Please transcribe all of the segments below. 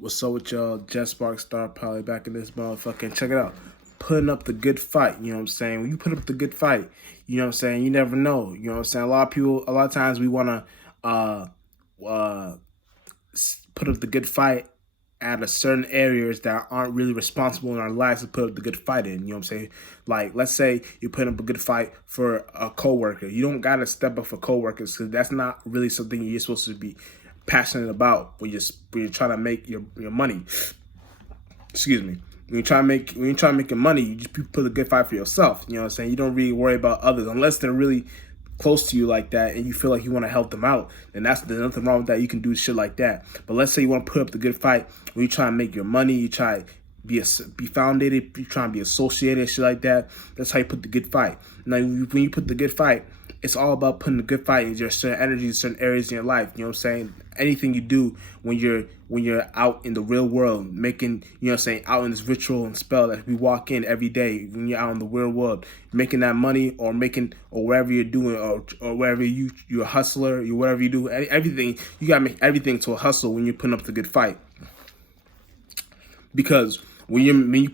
What's up with y'all? Jet Spark Star Poly back in this motherfucking. Check it out. Putting up the good fight, you know what I'm saying? When you put up the good fight, you know what I'm saying? You never know, you know what I'm saying? A lot of times we want to uh, put up the good fight at a certain areas that aren't really responsible in our lives to put up the good fight in. You know what I'm saying? Like, let's say you put up a good fight for a coworker. You don't gotta step up for coworkers because that's not really something you're supposed to be passionate about when you're trying to make your money. Excuse me. When you try to make your money, you just put a good fight for yourself. You know what I'm saying? You don't really worry about others unless they're really close to you like that and you feel like you want to help them out, then there's nothing wrong with that. You can do shit like that. But let's say you want to put up the good fight when you try to make your money, you try be founded, you try to be associated, shit like that. That's how you put the good fight. Now, when you put the good fight, it's all about putting the good fight in your certain energies, certain areas in your life. You know what I'm saying? Anything you do when you're out in the real world, making, you know what I'm saying, out in this ritual and spell that we walk in every day when you're out in the real world, making that money or wherever you're doing or wherever you're a hustler, you whatever you do, everything, you gotta make everything to a hustle when you're putting up the good fight. Because when you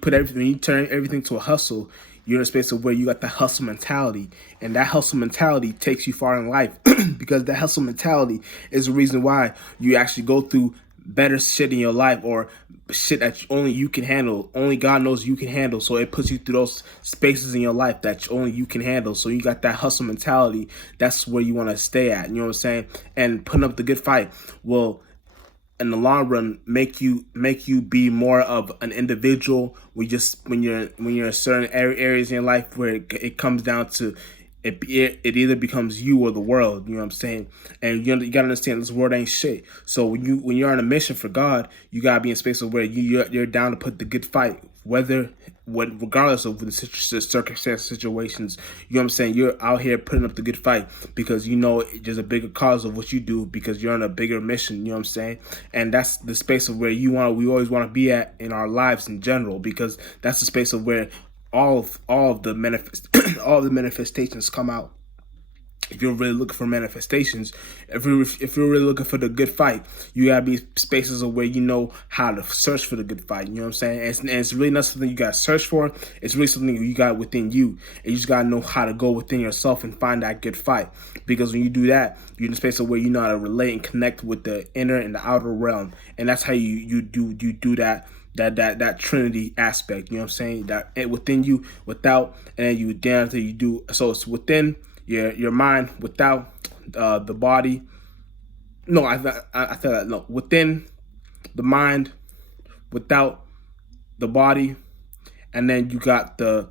turn everything to a hustle, you're in a space of where you got the hustle mentality, and that hustle mentality takes you far in life. Because that hustle mentality is the reason why you actually go through better shit in your life, or shit that only you can handle, only God knows you can handle. So it puts you through those spaces in your life that only you can handle. So you got that hustle mentality. That's where you want to stay at. You know what I'm saying? And putting up the good fight will, in the long run, make you be more of an individual. When you're in certain areas in your life where it comes down to it either becomes you or the world. You know what I'm saying? And you gotta understand, this world ain't shit. So when you're on a mission for God, you gotta be in spaces where you're down to put the good fight, regardless of the circumstance situations. You know what I'm saying? You're out here putting up the good fight because you know there's a bigger cause of what you do, because you're on a bigger mission. You know what I'm saying? And that's the space of where we always want to be at in our lives in general, because that's the space of where all of the all the manifestations come out. If you're really looking for manifestations, if you're really looking for the good fight, you gotta be spaces of where you know how to search for the good fight. You know what I'm saying? And it's really not something you gotta search for. It's really something you got within you, and you just gotta know how to go within yourself and find that good fight. Because when you do that, you're in a space of where you know how to relate and connect with the inner and the outer realm, and that's how you do that Trinity aspect. You know what I'm saying? That within you, without, and then you down to you do. So it's within your mind, without the body. No, I thought that, no, within the mind, without the body, and then you got the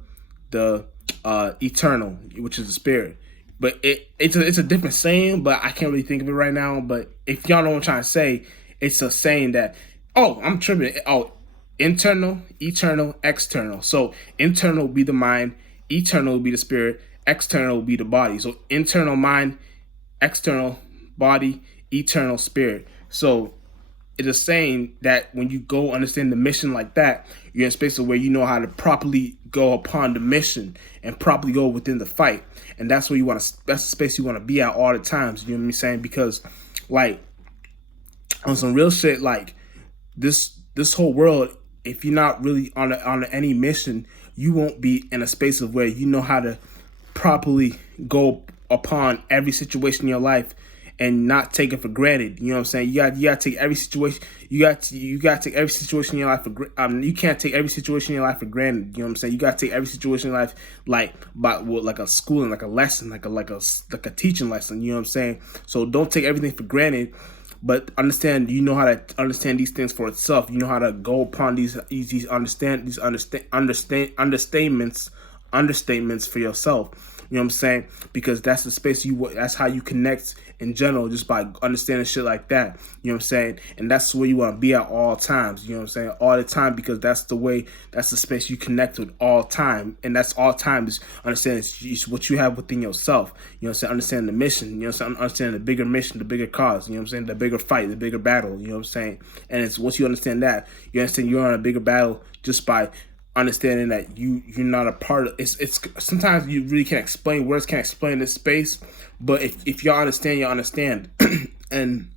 eternal, which is the spirit. But it's a different saying, but I can't really think of it right now. But if y'all know what I'm trying to say, it's a saying that, oh, I'm tripping. Oh, internal, eternal, external. So internal will be the mind, eternal will be the spirit, external will be the body. So internal mind, external body, eternal spirit. So it is saying that when you go understand the mission like that, you're in a space where you know how to properly go upon the mission and properly go within the fight. And that's where that's the space you want to be at all the times. You know what I'm saying? Because, like, on some real shit, like this whole world, if you're not really on any mission, you won't be in a space of where you know how to properly go upon every situation in your life and not take it for granted. You know what I'm saying? You got to take every situation. You got to take every situation in your life for. You can't take every situation in your life for granted. You know what I'm saying? You got to take every situation in life like a schooling, like a lesson, like a teaching lesson. You know what I'm saying? So don't take everything for granted, but understand. You know how to understand these things for itself. You know how to go upon these understatements for yourself. You know what I'm saying? Because that's the space that's how you connect in general, just by understanding shit like that. You know what I'm saying? And that's where you want to be at all times. You know what I'm saying? All the time, because that's the space you connect with all time. And that's all time, is understanding what you have within yourself. You know what I'm saying? Understanding the mission. You know what I'm saying? Understanding the bigger mission, the bigger cause. You know what I'm saying? The bigger fight, the bigger battle. You know what I'm saying? And it's once you understand that, you understand you're on a bigger battle just by understanding that you're not a part of it's sometimes you really can't explain, words can't explain this space, but if y'all understand, you understand. And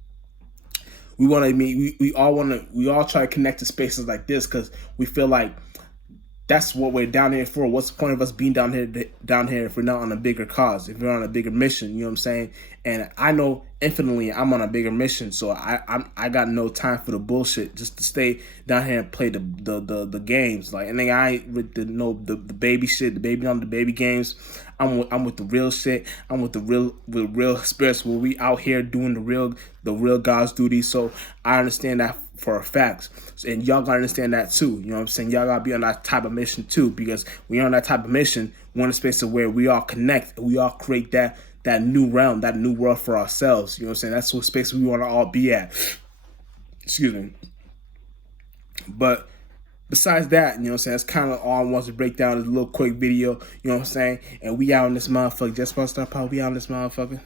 we want to meet. We all want to. We all try to connect to spaces like this because we feel like that's what we're down here for. What's the point of us being down here if we're not on a bigger cause, if we're on a bigger mission? You know what I'm saying? And I know infinitely I'm on a bigger mission, so I got no time for the bullshit. Just to stay down here and play the games. Like, and then I ain't with the baby shit, the baby on the baby games. I'm with the real shit. I'm with the real spirits where we out here doing the real God's duty. So I understand that for a fact. And y'all gotta understand that too. You know what I'm saying? Y'all gotta be on that type of mission too, because when you're on that type of mission, we're in a space of where we all connect and we all create that new realm, that new world for ourselves. You know what I'm saying? That's what space we want to all be at. Excuse me. But besides that, you know what I'm saying, that's kind of all I want to break down this little quick video. You know what I'm saying? And we out in this motherfucker. Just about to start, we out in this motherfucker.